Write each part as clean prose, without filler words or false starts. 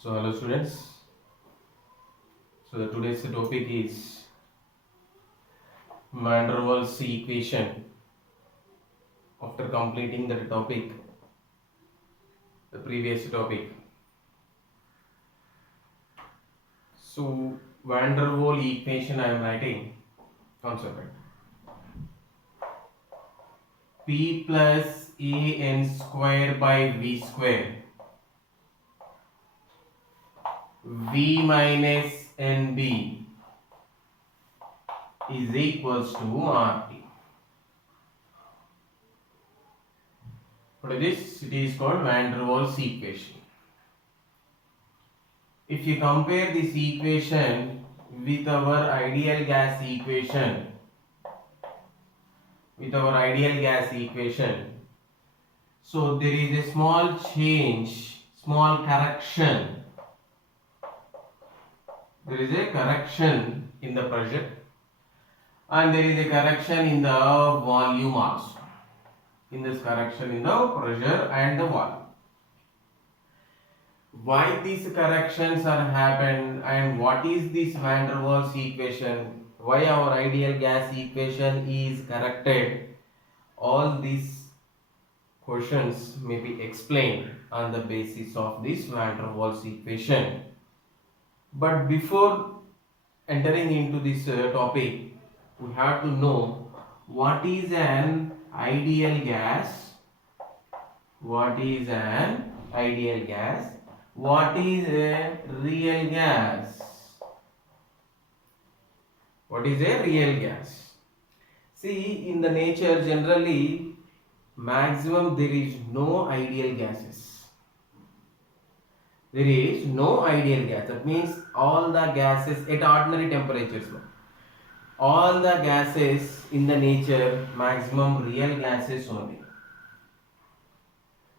So hello students. So today's topic is Van der Waals equation. After completing the topic, the previous topic. So Van der Waals equation I am writing. Concept. P plus a n square by v square. V minus nb is equals to RT. What is this? It is called Van der Waals equation. If you compare this equation with our ideal gas equation, so there is a small change, small correction. There is a correction in the pressure and there is a correction in the volume also. In this correction in the pressure and the volume. Why these corrections are happened and what is this Van der Waals equation? Why our ideal gas equation is corrected? All these questions may be explained on the basis of this Van der Waals equation. But before entering into this topic, we have to know what is an ideal gas, what is an ideal gas, what is a real gas, what is a real gas. See, in the nature generally maximum there is no ideal gases. There is no ideal gas. That means all the gases at ordinary temperatures, all the gases in the nature maximum real gases only.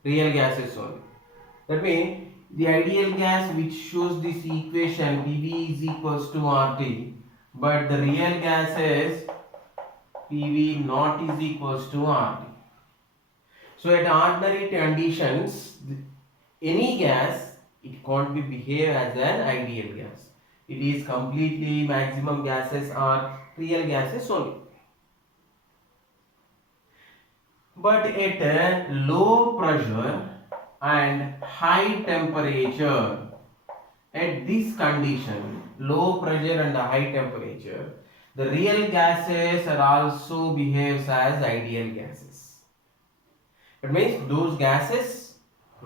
Real gases only. That means the ideal gas which shows this equation PV is equals to RT, but the real gases PV not is equals to RT. So at ordinary conditions, any gas, it can't be behave as an ideal gas. It is completely maximum gases are real gases only. But at a low pressure and high temperature, at this condition, low pressure and high temperature, the real gases are also behaves as ideal gases. It means those gases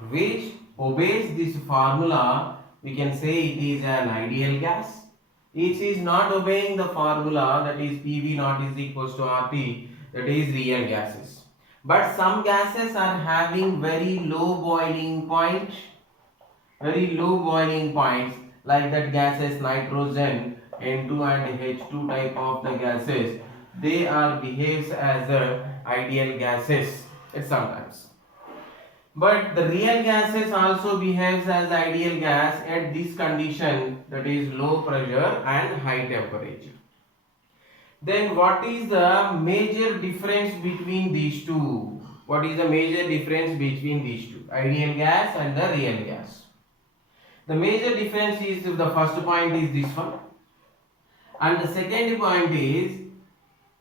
which obeys this formula, we can say it is an ideal gas. It is not obeying the formula, that is PV not is equals to RT, that is real gases. But some gases are having very low boiling point, like that gases nitrogen, N2 and H2 type of the gases, they are behaves as ideal gases at sometimes. But the real gases also behaves as ideal gas at this condition, that is low pressure and high temperature. Then what is the major difference between these two? What is the major difference between these two? Ideal gas and the real gas. The major difference is, the first point is this one. And the second point is,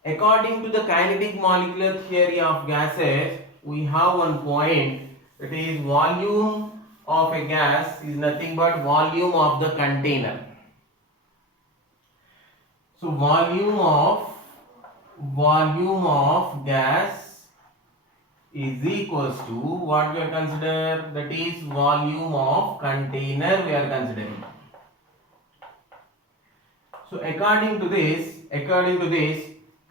according to the kinetic molecular theory of gases, we have one point, that is volume of a gas is nothing but volume of the container. So volume of gas is equals to what we are considering, that is volume of container we are considering. So according to this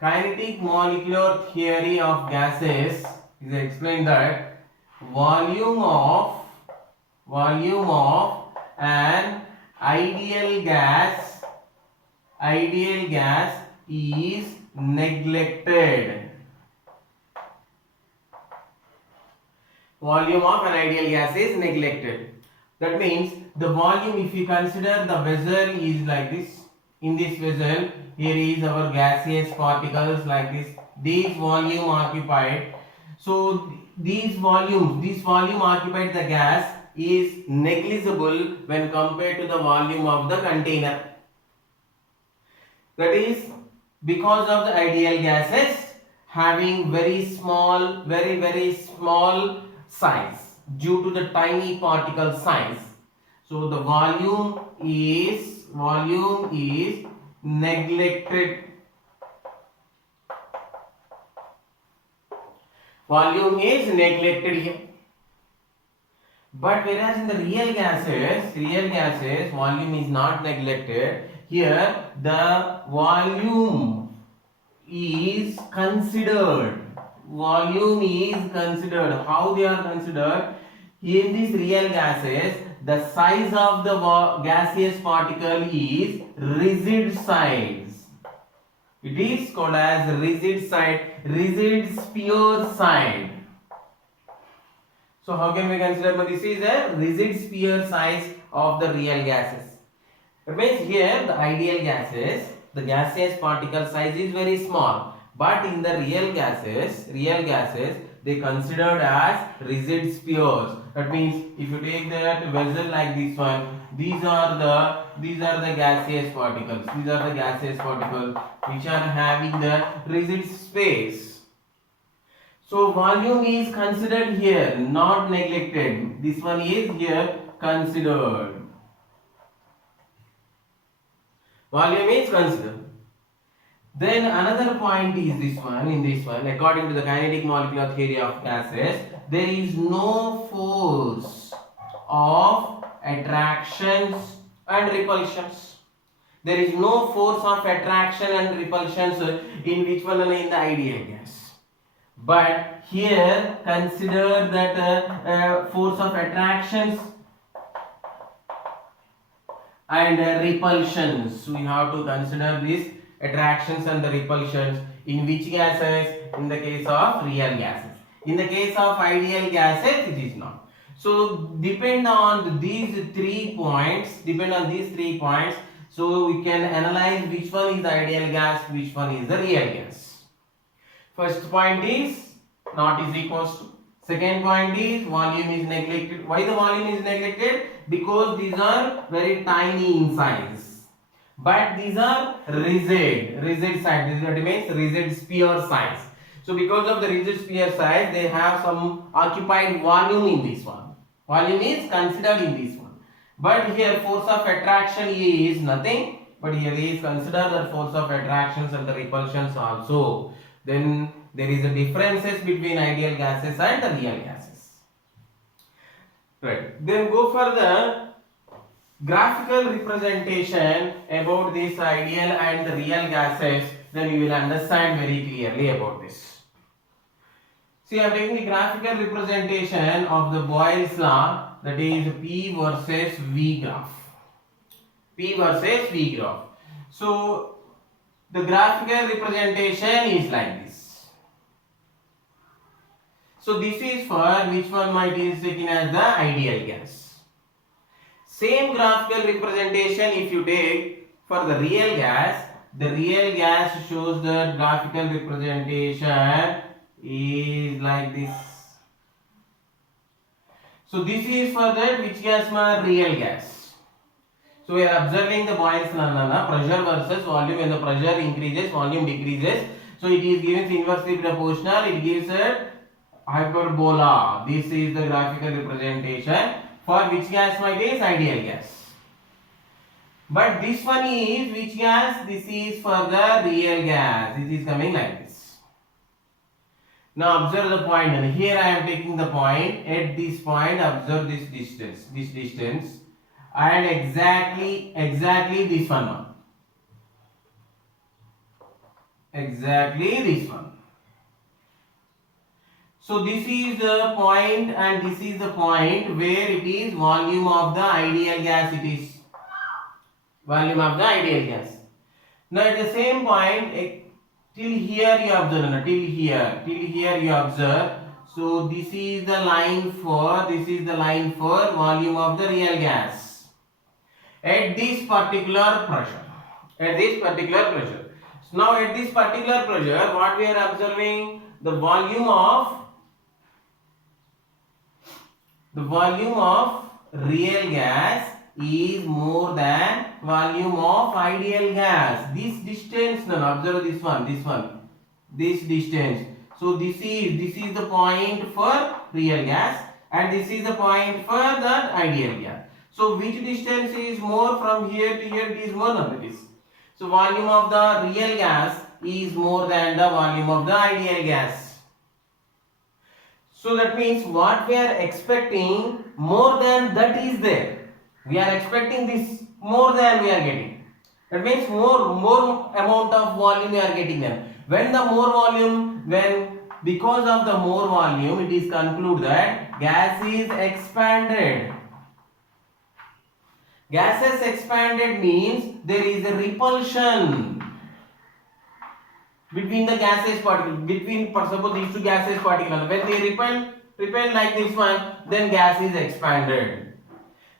kinetic molecular theory of gases is explained that volume of an ideal gas is neglected. Volume of an ideal gas is neglected. That means the volume, if you consider the vessel is like this, in this vessel here is our gaseous particles like this, these volume occupied. So this volume occupied the gas, is negligible when compared to the volume of the container. That is because of the ideal gases having very small size due to the tiny particle size. So the volume is neglected. Volume is neglected here. But whereas in the real gases, volume is not neglected. Here the volume is considered. Volume is considered. How they are considered? In these real gases, the size of the gaseous particle is rigid size. It is called as rigid sphere size. So how can we consider? But this is a rigid sphere size of the real gases. It means here the ideal gases, the gaseous particle size is very small. But in the real gases, they considered as rigid spheres. That means if you take that vessel like this one, these are the gaseous particles. These are the gaseous particles which are having the rigid space. So volume is considered here, not neglected. This one is here considered. Volume is considered. Then another point is this one. In this one, according to the kinetic molecular theory of gases, there is no force of attractions and repulsions. There is no force of attraction and repulsions in which one? In the ideal gas. But here consider that force of attractions and repulsions. We have to consider these attractions and the repulsions in which gases? In the case of real gases. In the case of ideal gases, it is not. So depend on these 3 points. So we can analyze which one is the ideal gas, which one is the real gas. First point is not is equals to. Second point is volume is neglected. Why the volume is neglected? Because these are very tiny in size. But these are rigid size. This means rigid sphere size. So because of the rigid sphere size, they have some occupied volume in this one. Volume is considered in this one. But here force of attraction is nothing. But here is considered the force of attractions and the repulsions also. Then there is a differences between ideal gases and the real gases. Right. Then go for the graphical representation about this ideal and the real gases. Then you will understand very clearly about this. See, I am taking the graphical representation of the Boyle's law, that is P versus V graph. P versus V graph. So the graphical representation is like this. So this is for which one might is taken as the ideal gas. Same graphical representation if you take for the real gas shows the graphical representation is like this. So this is for that which gas? Real gas. So we are observing the Boyle's law, pressure versus volume. When the pressure increases, volume decreases. So it is given inversely proportional. It gives a hyperbola. This is the graphical representation for which gas might is ideal gas. But this one is which gas? This is for the real gas. It is coming like this. Now observe the point. And here I am taking the point. At this point, observe this distance. And exactly this one. Exactly this one. So this is the point and this is the point where it is volume of the ideal gas. It is volume of the ideal gas. Now at the same point, till here you observe. Till here you observe. So this is the line for volume of the real gas. At this particular pressure. So now at this particular pressure, what we are observing? The volume of the volume of real gas is more than volume of ideal gas. This distance, now observe this one, this distance. So this is the point for real gas and this is the point for the ideal gas. So which distance is more from here to here? It is more, no, it is. So volume of the real gas is more than the volume of the ideal gas. So that means what we are expecting, more than that is there. We are expecting this more than we are getting. That means more amount of volume we are getting then. When the more volume, because of the more volume, it is concluded that gas is expanded. Gases expanded means there is a repulsion between the gaseous particle, suppose these two gaseous particles, when they repel like this one, then gas is expanded.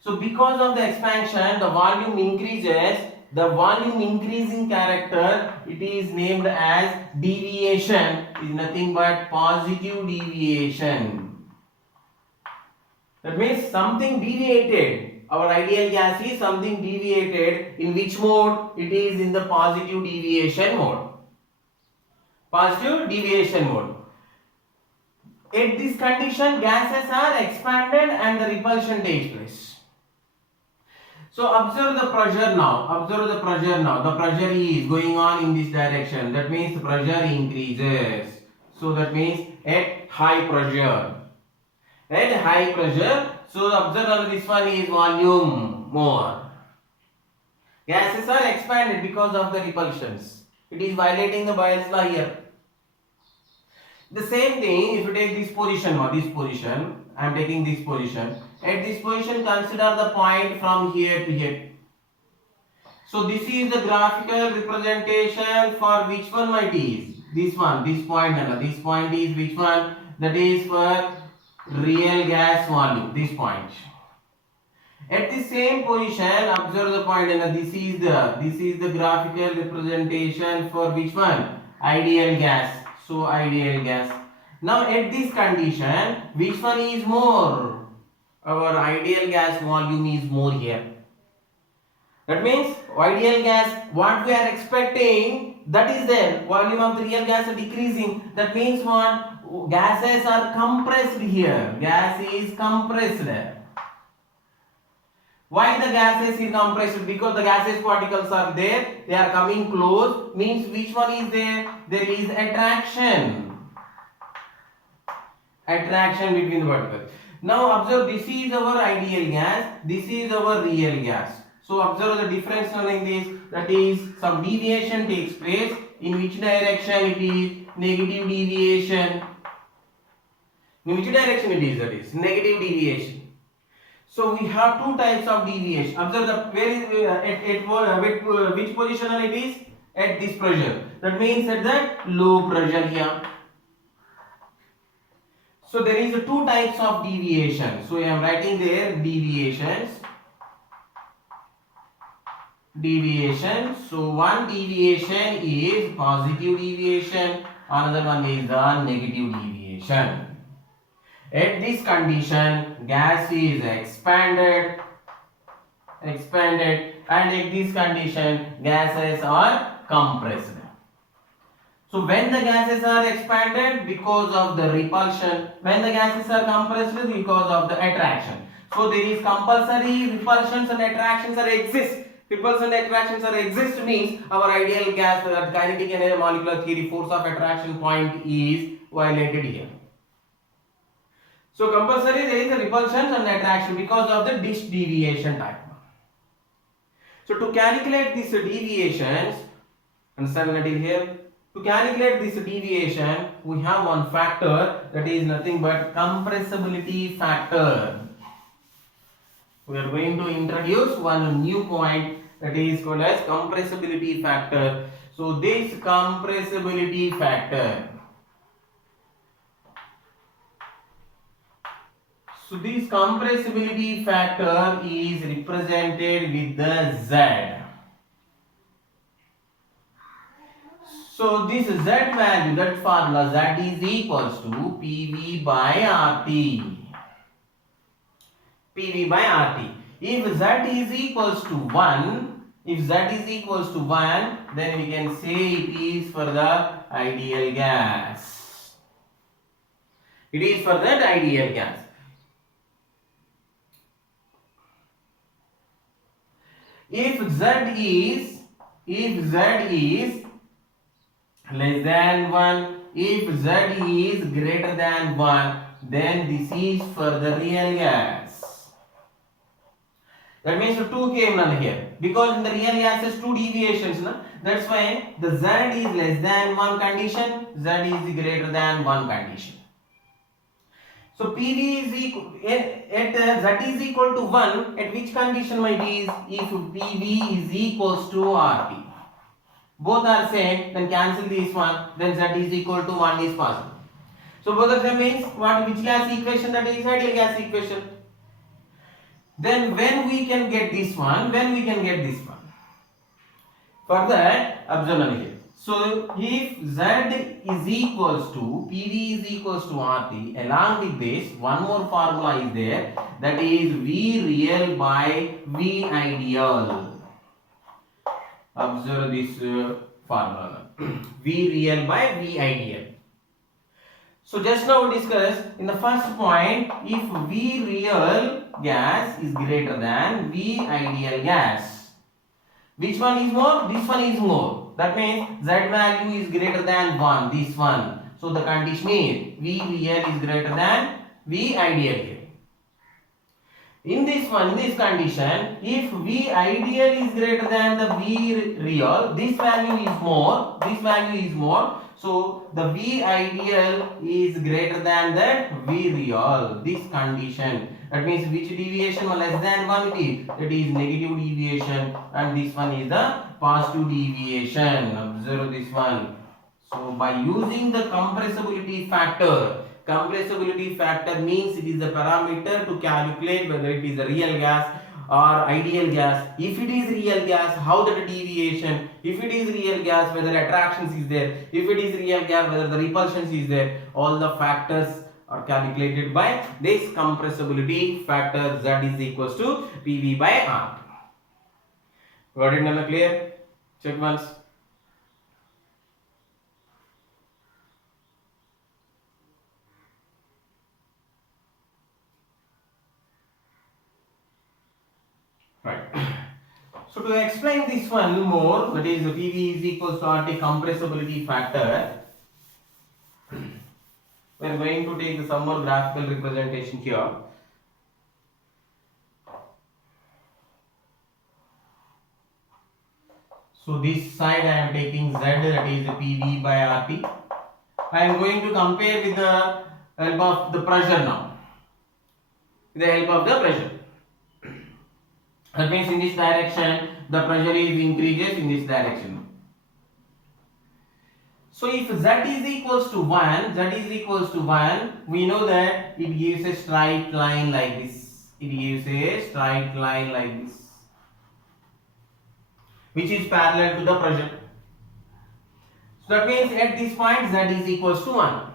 So because of the expansion, the volume increases. The volume increasing character, it is named as deviation, is nothing but positive deviation. That means something deviated. Our ideal gas is something deviated. In which mode? It is in the positive deviation mode. Positive deviation mode. At this condition, gases are expanded and the repulsion takes place. So observe the pressure now. The pressure is going on in this direction. That means the pressure increases. So that means at high pressure. So observe this one is volume more. Gases are expanded because of the repulsions. It is violating the Boyle's law here. The same thing, if you take this position now, I am taking this position. At this position, consider the point from here to here. So this is the graphical representation for which one it is? This one, this point. This point is which one? That is for real gas volume. This point. At the same position, observe the point. This is the graphical representation for which one? Ideal gas. So ideal gas. Now at this condition, which one is more? Our ideal gas volume is more here. That means ideal gas, what we are expecting, that is there. Volume of the real gas is decreasing. That means what? Gases are compressed here. Gas is compressed. Why the gases is compressed? Because the gaseous particles are there. They are coming close. Means which one is there? There is attraction. Attraction between the particles. Now observe, this is our ideal gas, this is our real gas. So observe the difference in this, that is some deviation takes place. In which direction it is? Negative deviation. In which direction it is? That is negative deviation. So we have two types of deviation. Observe the which position it is? At this pressure. That means at the low pressure here. So there is two types of deviation. So I am writing there deviations. So one deviation is positive deviation, another one is the negative deviation. At this condition, gas is expanded, and at this condition, gases are compressed. So when the gases are expanded, because of the repulsion, when the gases are compressed, because of the attraction. So there is compulsory repulsions and attractions are exist. Repulsion and attractions are exist means our ideal gas, kinetic and molecular theory, force of attraction point is violated here. So compulsory there is a repulsion and attraction because of the dish deviation type. So to calculate these deviations, understand until here? To calculate this deviation, we have one factor, that is nothing but compressibility factor. We are going to introduce one new point, that is called as compressibility factor. So this compressibility factor. So this compressibility factor is represented with the Z. So this Z value, that formula Z is equals to PV by RT. PV by RT. If Z is equals to 1, if Z is equals to 1, then we can say it is for the ideal gas. It is for that ideal gas. If Z is less than 1, if Z is greater than 1, then this is for the real gas. That means 2 came none here, because in the real gases 2 deviations, na? That's why the Z is less than 1 condition, Z is greater than 1 condition. So PV is equal at Z is equal to 1, at which condition might is if PV is equals to RT. Both are same, then cancel this one, then Z is equal to 1 is possible. So both of them means what? Which gas equation? That is ideal gas equation. Then when we can get this one? When we can get this one? For that, observe here. So if Z is equals to PV is equals to RT, along with this, one more formula is there, that is V real by V ideal. Observe this formula. V real by V ideal. So just now we discussed in the first point, if V real gas is greater than V ideal gas, which one is more? This one is more. That means Z value is greater than 1, this one. So the condition is V real is greater than V ideal here. In this one, in this condition, if V ideal is greater than the V real, this value is more, this value is more. So the V ideal is greater than that V real, this condition. That means which deviation less than 1 it is? That is negative deviation, and this one is the positive deviation. Observe this one. So by using the compressibility factor means it is the parameter to calculate whether it is a real gas or ideal gas. If it is real gas, how that deviation? If it is real gas, whether attractions is there. If it is real gas, whether the repulsions is there. All the factors are calculated by this compressibility factor. Z is equals to PV by R. Got it, Nana? Clear? Check once. Right. So to explain this one more, that is PV is equals to RT compressibility factor, we are going to take some more graphical representation here. So this side I am taking Z, that is PV by RT. I am going to compare with the help of the pressure now. With the help of the pressure. That means in this direction the pressure is increases in this direction. So if Z is equals to 1, we know that it gives a straight line like this. It gives a straight line like this, which is parallel to the pressure. So that means at this point Z is equals to 1.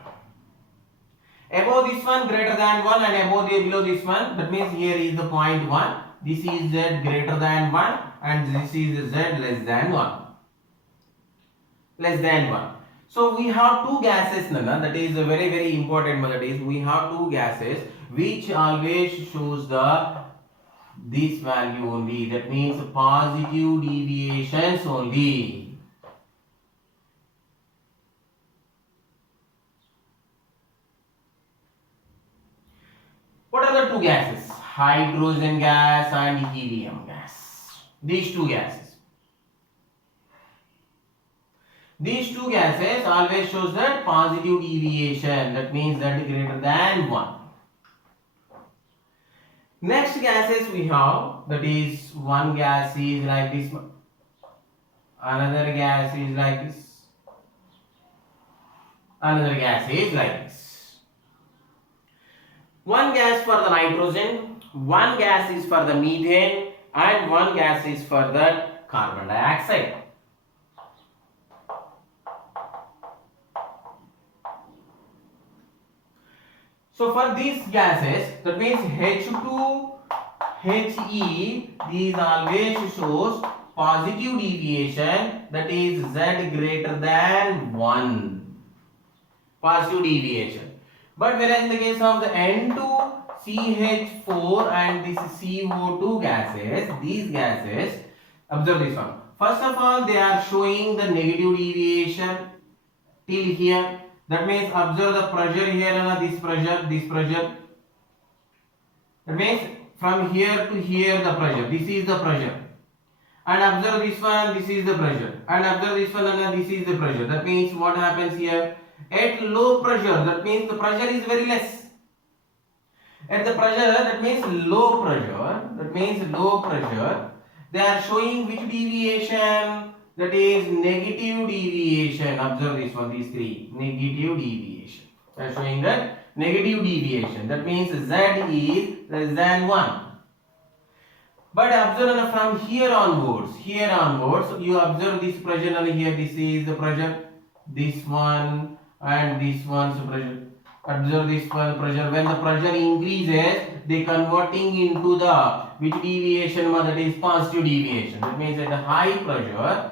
Above this one greater than 1 and above below this one, that means here is the point 1. This is Z greater than 1 and this is Z less than 1. Less than 1. So we have two gases, Nana, that is a very very important one. That is we have two gases which always shows this value only. That means positive deviations only. What are the two gases? Hydrogen gas and helium gas. These two gases. These two gases always shows that positive deviation. That means that greater than 1. Next gases we have, that is one gas is like this, another gas is like this, another gas is like this. One gas for the nitrogen, one gas is for the methane, and one gas is for the carbon dioxide. So for these gases, that means H2 He, these always shows positive deviation, that is Z greater than 1. Positive deviation. But whereas in the case of the N2CH4 and this CO2 gases, these gases, observe this one. First of all, they are showing the negative deviation till here. That means observe the pressure here and this pressure. That means from here to here the pressure. This is the pressure. And observe this one, this is the pressure. And observe this one and this is the pressure. That means what happens here? At low pressure, that means the pressure is very less. At the pressure, that means low pressure. They are showing which deviation? That is negative deviation. Observe this one, these three. Negative deviation. They are showing that negative deviation. That means Z is less than 1. But observe from here onwards, you observe this pressure and here this is the pressure. This one and this one's pressure. Observe this one pressure. When the pressure increases, they converting into the which deviation? That is positive deviation. That means at the high pressure,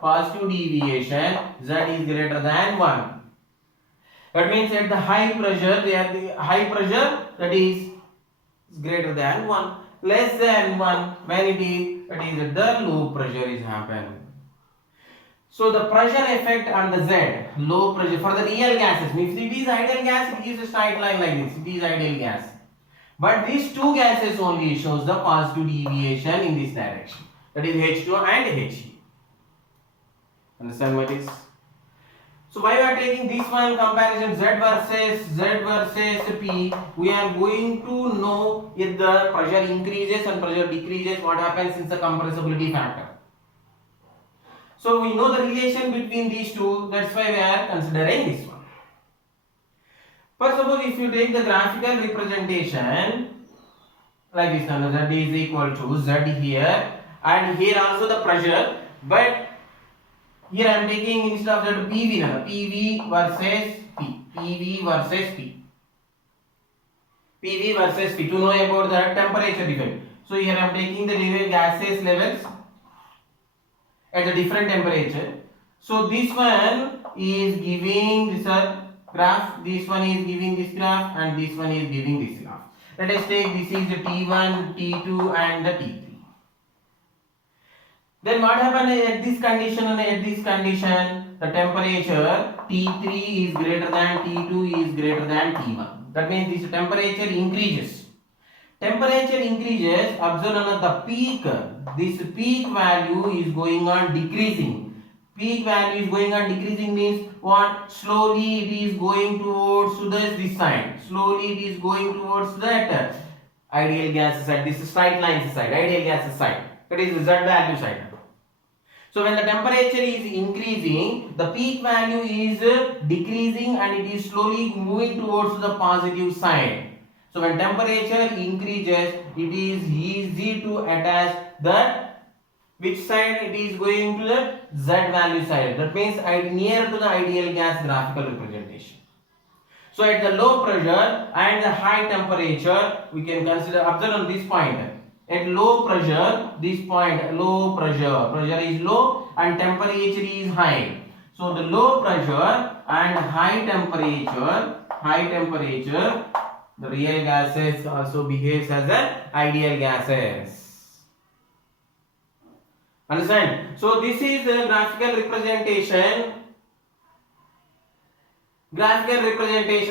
positive deviation Z is greater than 1. That means at the high pressure, that is greater than 1. Less than 1 when it is at the low pressure is happening. So the pressure effect on the Z, low pressure for the real gases. If it is ideal gas, it gives a straight line like this. It is ideal gas. But these two gases only shows the positive deviation in this direction. That is H2 and He. Understand what is? So why we are taking this one comparison Z versus P, we are going to know if the pressure increases and pressure decreases, what happens in the compressibility factor. So we know the relation between these two, that's why we are considering this one. First suppose if you take the graphical representation like this, Z is equal to Z here and here also the pressure, but here I am taking instead of that PV versus P to know about the temperature difference. So here I am taking the gases levels at a different temperature. So this one is giving this graph, this one is giving this graph and this one is giving this graph. Let us take this is the T1, T2 and the T3. Then what happens at this condition and at this condition? The temperature T3 is greater than T2 is greater than T1. That means this temperature increases. Observe on the peak. This peak value is going on decreasing. Means what? Slowly it is going towards this side. Slowly it is going towards that ideal gas side. This is straight line side. Ideal gas side. That is the Z value side. So when the temperature is increasing, the peak value is decreasing and it is slowly moving towards the positive side. So when temperature increases, it is easy to attach that which side it is going to the Z value side. That means near to the ideal gas graphical representation. So at the low pressure and the high temperature, we can consider, observe on this point. At low pressure, this point, low pressure is low and temperature is high. So the low pressure and high temperature, the real gases also behaves as an ideal gases. Understand? So this is the graphical representation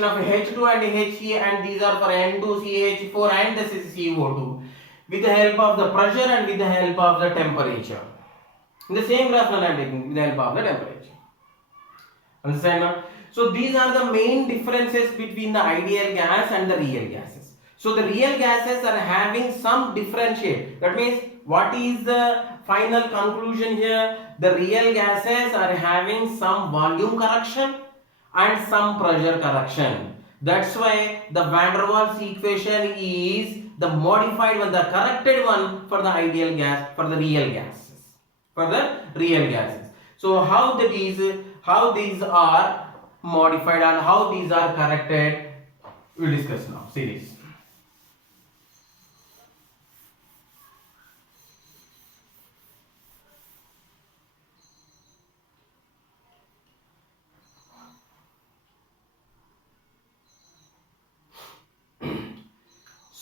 of H2 and He, and these are for N2CH4 and this is CO2. With the help of the pressure and with the help of the temperature. In the same graph I am taking with the help of the temperature. Understand? So these are the main differences between the ideal gas and the real gases. So the real gases are having some differentiate. That means what is the final conclusion here? The real gases are having some volume correction and some pressure correction. That's why the van der Waals equation is the modified one, the corrected one for the ideal gas, for the real gases. So how these are modified and how these are corrected, we'll discuss now. See this.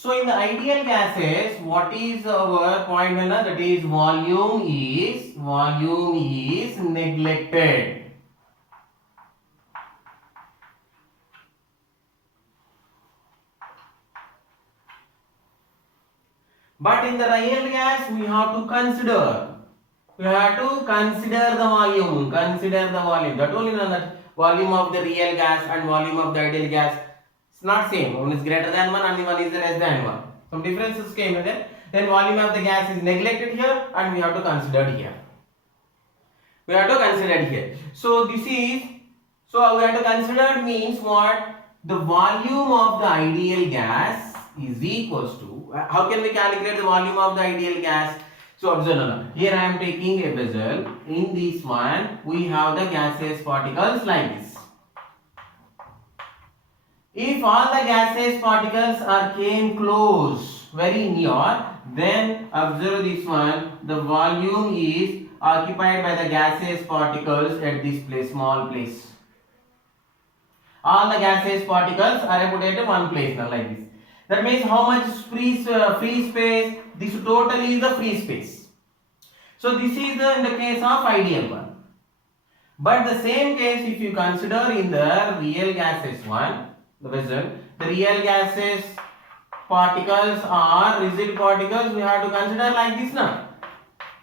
So in the ideal gases, what is our point? That is volume is neglected. But in the real gas, we have to consider. We have to consider the volume. Consider the volume. That only that volume of the real gas and volume of the ideal gas is not same. One is greater than one and one is less than one. Some differences came in there. Then volume of the gas is neglected here and we have to consider here. We have to consider here. So this is, so we have to consider means what? The volume of the ideal gas is equals to, how can we calculate the volume of the ideal gas? So observe, here I am taking a vessel. In this one, we have the gaseous particles like this. If all the gaseous particles are came close, very near, then observe this one, the volume is occupied by the gaseous particles at this place, small place. All the gaseous particles are put at one place now like this. That means how much free space? This total is the free space. So this is in the case of ideal one. But the same case if you consider in the real gases one, the vessel, the real gases particles are rigid particles, we have to consider like this now.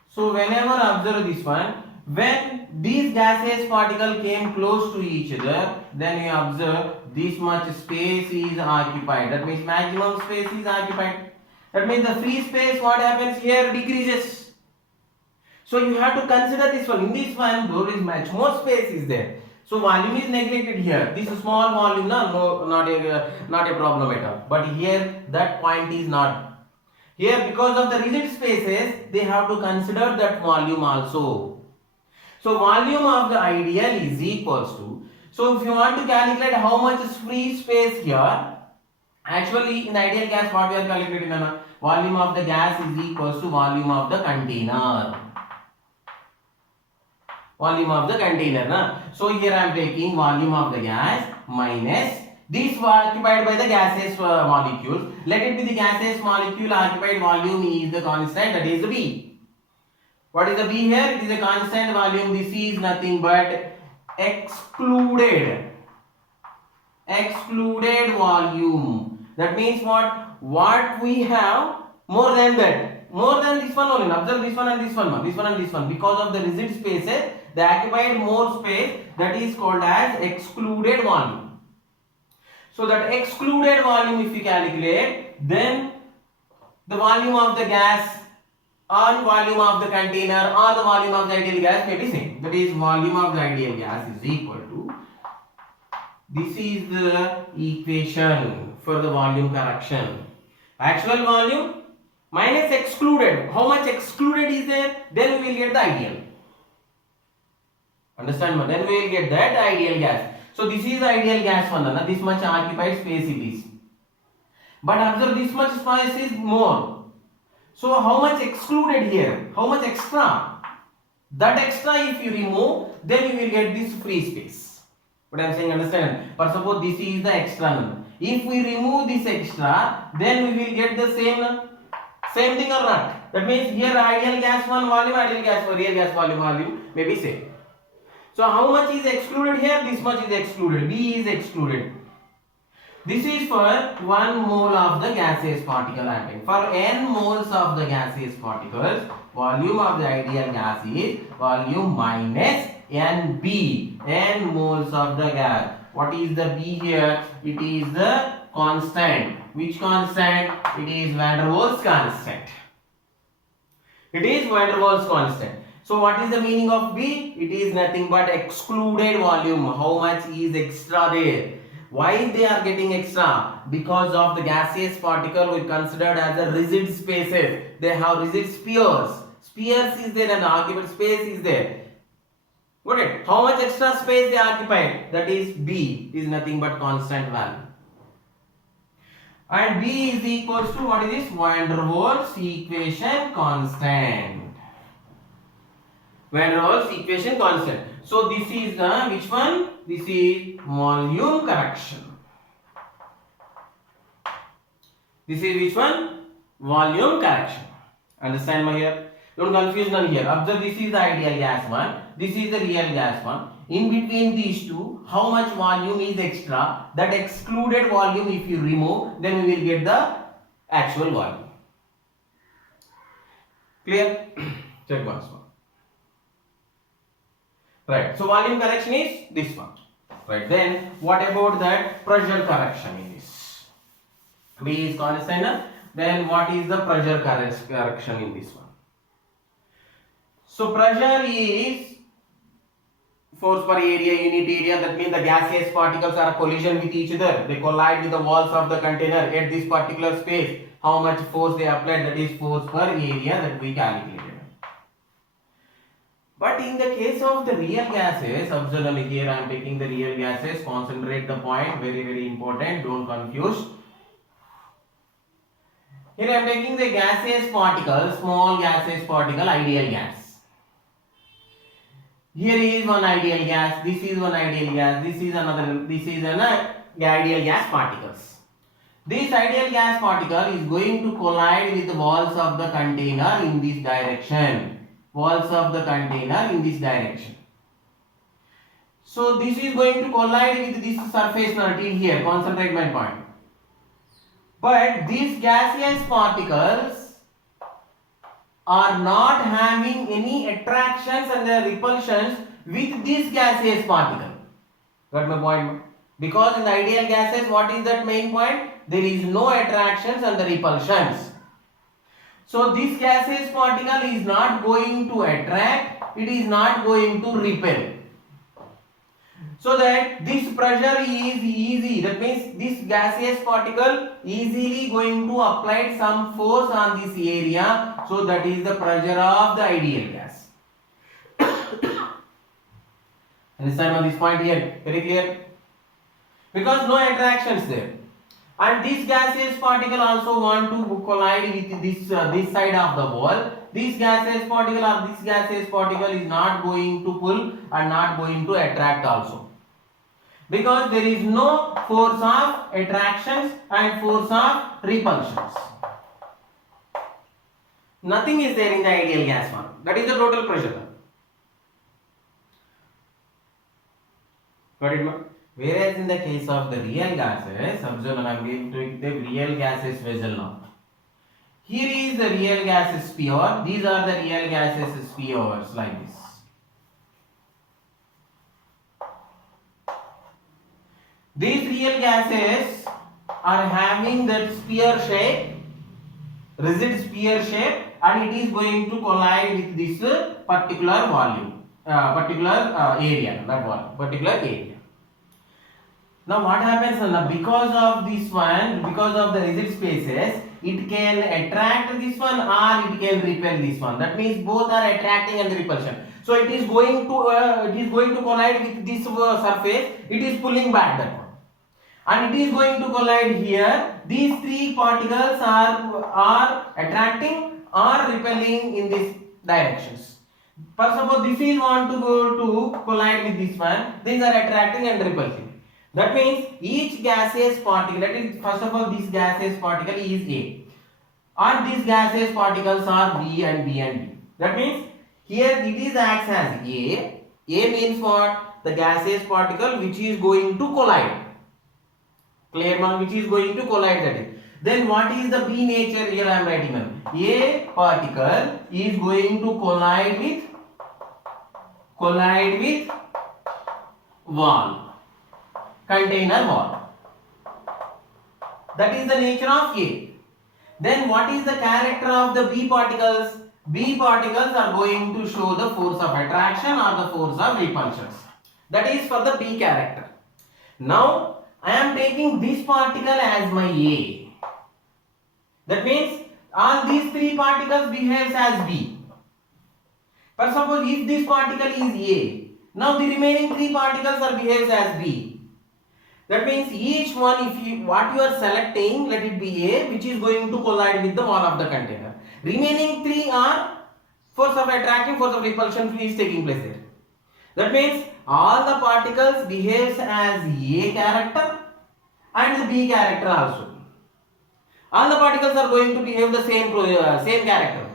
So whenever observe this one, when these gaseous particle came close to each other, then you observe this much space is occupied. That means maximum space is occupied. That means the free space, what happens here, decreases. So you have to consider this one. In this one, there is much more space is there. So volume is neglected here. This is small volume, no, not a problem at all. But here that point is not. Here because of the rigid spaces, they have to consider that volume also. So volume of the ideal is equals to. So if you want to calculate how much is free space here, actually in the ideal gas what we are calculating now? Volume of the gas is equals to volume of the container. Volume of the container. Na? So here I am taking volume of the gas minus this occupied by the gaseous molecules. Let it be the gaseous molecule occupied volume is the constant, that is the B. What is the B here? It is a constant volume. This is nothing but excluded volume. That means what we have more than that, more than this one only. Observe this one and this one, this one and this one. Because of the rigid spaces, they occupied more space. That is called as excluded volume. So that excluded volume if you calculate, then the volume of the gas or volume of the container or the volume of the ideal gas may be same. That is volume of the ideal gas is equal to, this is the equation for the volume correction. Actual volume minus excluded. How much excluded is there? Then we will get the ideal. Understand? Then we will get that ideal gas. So this is the ideal gas one. This much occupied space it is. But observe this much space is more. So how much excluded here? How much extra? That extra if you remove, then you will get this free space. What I am saying, understand? But suppose this is the extra number. If we remove this extra, then we will get the same thing or not? That means here ideal gas one volume, ideal gas one, real gas volume may be same. So how much is excluded here? This much is excluded. B is excluded. This is for 1 mole of the gaseous particle atom. For n moles of the gaseous particles, volume of the ideal gas is volume minus NB. N moles of the gas. What is the B here? It is the constant. Which constant? It is Van der Waals constant. It is Van der Waals constant. So what is the meaning of B? It is nothing but excluded volume. How much is extra there? Why they are getting extra? Because of the gaseous particle we considered as the rigid spaces. They have rigid spheres. Spheres is there and occupied space is there. Got it? How much extra space they occupied? That is B. Is nothing but constant value. And B is equals to what is this? Van der Waals equation constant. Van der Waals equation constant. So this is the which one? This is volume correction. This is which one? Volume correction. Understand my here? Don't confuse none here. Observe, this is the ideal gas one. This is the real gas one. In between these two, how much volume is extra? That excluded volume if you remove, then we will get the actual volume. Clear? Check once more. Right. So volume correction is this one. Right. Then what about that pressure correction in this? B is constant. Then what is the pressure correction in this one? So pressure is force per area, unit area. That means the gaseous particles are collision with each other. They collide with the walls of the container at this particular space. How much force they applied, that is force per area that we calculated. But in the case of the real gases, observe here I am taking the real gases. Concentrate the point. Very, very important. Don't confuse. Here I am taking the gaseous particle, small gaseous particle, ideal gas. Here is one ideal gas, this is one ideal gas, this is another, this is an ideal gas particles. This ideal gas particle is going to collide with the walls of the container in this direction. Walls of the container in this direction. So this is going to collide with this surface till here, concentrate my point. But these gaseous particles are not having any attractions and repulsions with this gaseous particle. Got my point? Because in the ideal gases, what is that main point? There is no attractions and the repulsions. So this gaseous particle is not going to attract, it is not going to repel. So that this pressure is easy. That means this gaseous particle easily going to apply some force on this area. So that is the pressure of the ideal gas. Understand on this point here? Very clear? Because no attractions there. And this gaseous particle also want to collide with this side of the wall. This gaseous particle or this gaseous particle is not going to pull and not going to attract also. Because there is no force of attractions and force of repulsions. Nothing is there in the ideal gas one. That is the total pressure. Got it? Whereas in the case of the real gases, observe, I am going to take the real gases vessel now. Here is the real gases sphere. These are the real gases spheres like this. These real gases are having that sphere shape, rigid sphere shape, and it is going to collide with this particular volume, area, not volume, particular area. Now what happens now? Because of this one, because of the rigid spaces, it can attract this one or it can repel this one. That means both are attracting and repulsion. So it is going to collide with this surface. It is pulling back that one. And it is going to collide here. These three particles are attracting or repelling in these directions. First of all, this is want to go to collide with this one. These are attracting and repelling. That means each gaseous particle, that is first of all this gaseous particle is A. And these gaseous particles are B and B and B. That means here it is acts as A. A means what? The gaseous particle which is going to collide. Clear man, which is going to collide that is. Then what is the B nature here I am writing on? A particle is going to collide with wall, container wall. That is the nature of A. Then what is the character of the B particles? B particles are going to show the force of attraction or the force of repulsions. That is for the B character. Now I am taking this particle as my A. That means all these three particles behaves as B. For suppose if this particle is A, now the remaining three particles are behaves as B. That means each one, what you are selecting, let it be A, which is going to collide with the wall of the container. Remaining three are force of attraction, force of repulsion is taking place there. That means all the particles behaves as A character and the B character also. All the particles are going to behave the same character.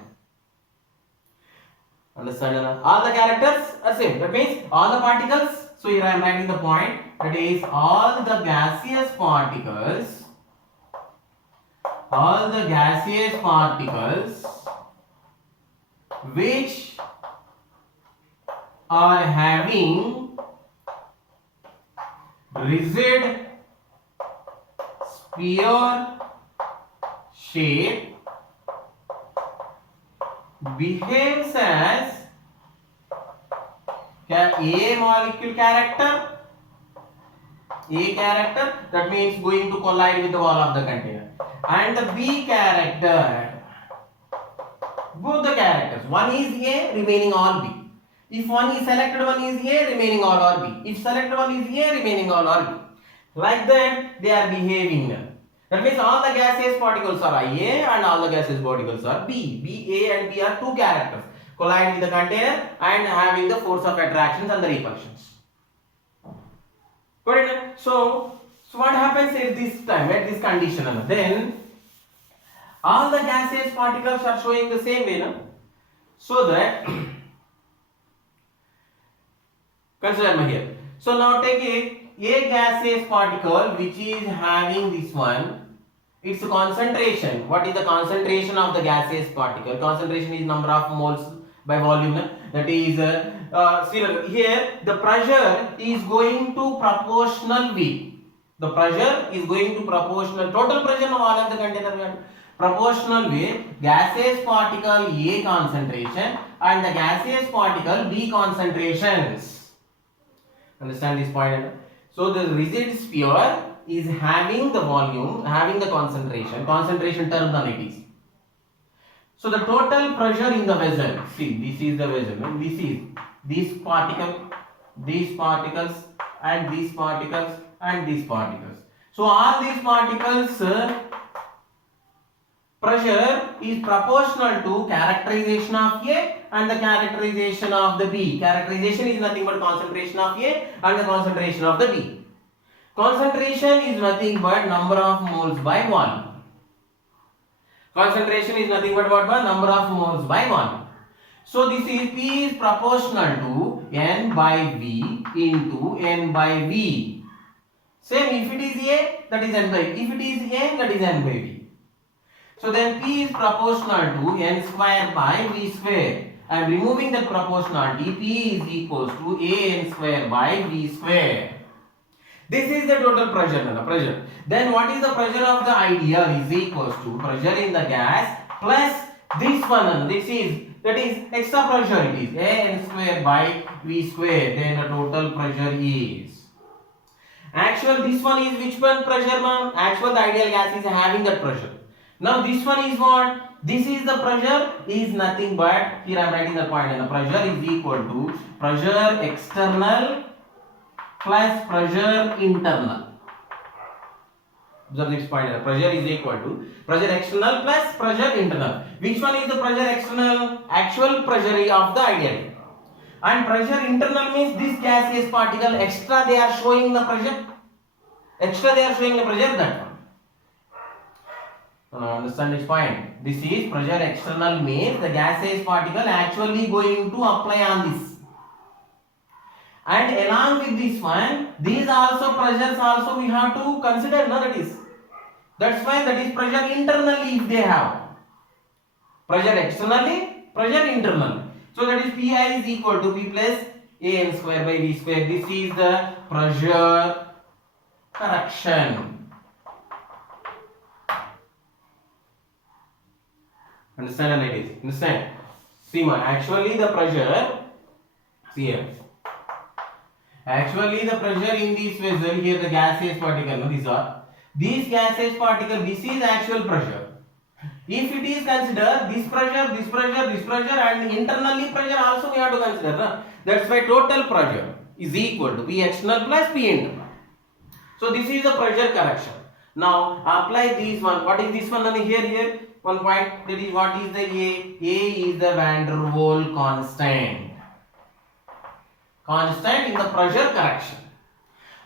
Understand? All the characters are same. That means all the particles. So here I am writing the point. That is all the gaseous particles. All the gaseous particles which are having rigid sphere shape behaves as A molecule character, that means going to collide with the wall of the container, and the B character. Both the characters, one is A, remaining all B. If one is selected, one is A, remaining all are B. If selected one is A, remaining all are B. Like that they are behaving. That means all the gaseous particles are A and all the gaseous particles are B. B, A and B are two characters collide with the container and having the force of attractions and the repulsions. Got it? So what happens at this time, at this condition? Then all the gaseous particles are showing the same way, no? So that consider here. So now take a gaseous particle which is having this one. Its concentration. What is the concentration of the gaseous particle? Concentration is number of moles by volume. That is here the pressure is going to proportional V. The pressure is going to proportional total pressure of all of the container proportional with gaseous particle A concentration and the gaseous particle B concentrations. Understand this point? So the rigid sphere is having the volume, having the concentration term on it is. So the total pressure in the vessel, see this is the vessel, this is this particle, these particles and these particles and these particles. So all these particles pressure is proportional to characterization of A and the characterization of the B. Characterization is nothing but concentration of A and the concentration of the B. Concentration is nothing but number of moles by volume. Concentration is nothing but what? Number of moles by volume. So this is P is proportional to N by V into N by V. Same if it is A, that is N by V. If it is A, that is N by V. So then P is proportional to N square by V square. I am removing that proportionality. P is equals to A N square by V square. This is the total pressure. Then what is the pressure of the ideal is equals to pressure in the gas plus this one. That is extra pressure. It is A N square by V square. Then the total pressure is. Actual this one is which one pressure, ma'am? Actual the ideal gas is having that pressure. Now this one is what? This is the pressure is nothing but, here I am writing the point, and the pressure is equal to pressure external plus pressure internal. Observe this point, pressure is equal to pressure external plus pressure internal. Which one is the pressure external? Actual pressure of the ideal. And pressure internal means this gaseous particle extra they are showing the pressure. That one. Understand this point? This is pressure external means the gaseous particle actually going to apply on this. And along with this one, these also pressures also we have to consider. No, that's why that is pressure internally if they have. Pressure externally, pressure internally. So that is Pi is equal to P plus A N square by V square. This is the pressure correction. Understand, ladies? Understand? See, actually the pressure, see here. Actually the pressure in this vessel, here the gaseous particle, these gaseous particle, this is actual pressure. If it is considered this pressure and internally pressure also we have to consider. No? That's why total pressure is equal to P external plus P internal. So this is the pressure correction. Now apply this one. What is this one? Here one point, that is what is the A? A is the van der Waals constant. Constant in the pressure correction.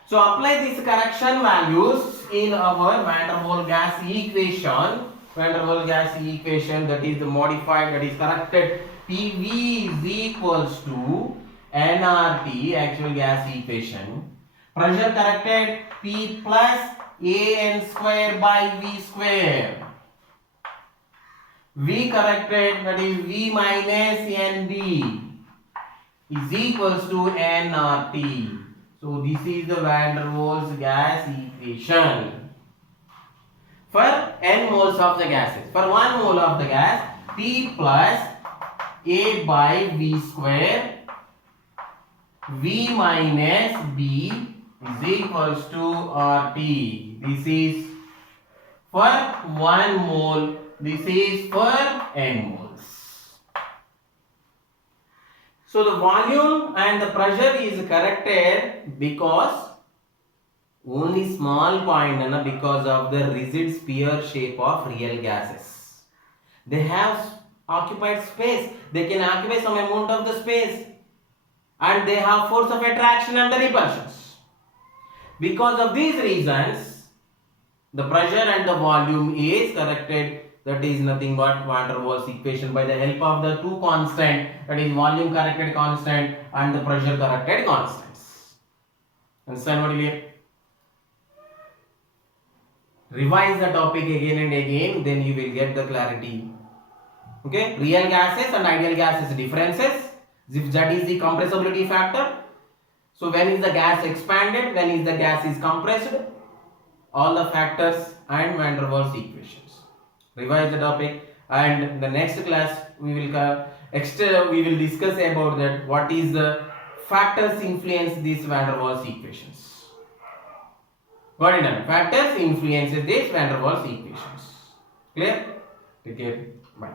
So apply these correction values in our van der Waals gas equation. Van der Waals gas equation, that is the modified, that is corrected. PV is equals to nRT, actual gas equation. Pressure corrected, P plus AN square by V square. V corrected, that is V minus NB is equals to nRT. So this is the van der Waals gas equation for n moles of the gases. For 1 mole of the gas, P plus A by V square V minus B is equals to RT. This is for 1 mole. This is for n moles. So the volume and the pressure is corrected because only small point because of the rigid sphere shape of real gases. They have occupied space. They can occupy some amount of the space and they have force of attraction and the repulsions. Because of these reasons, the pressure and the volume is corrected. That is nothing but van der Waals equation by the help of the two constant, that is volume corrected constant and the pressure corrected constants. Understand what clear? Revise the topic again and again, then you will get the clarity. Okay, real gases and ideal gases differences. Z is the compressibility factor. So when is the gas expanded, when is the gas is compressed, all the factors and van der Waals equations. Revise the topic, and in the next class we will discuss about that what is the factors influence these van der Waals equations. Got it? Factors influences these van der Waals equations. Clear? Take care. Bye.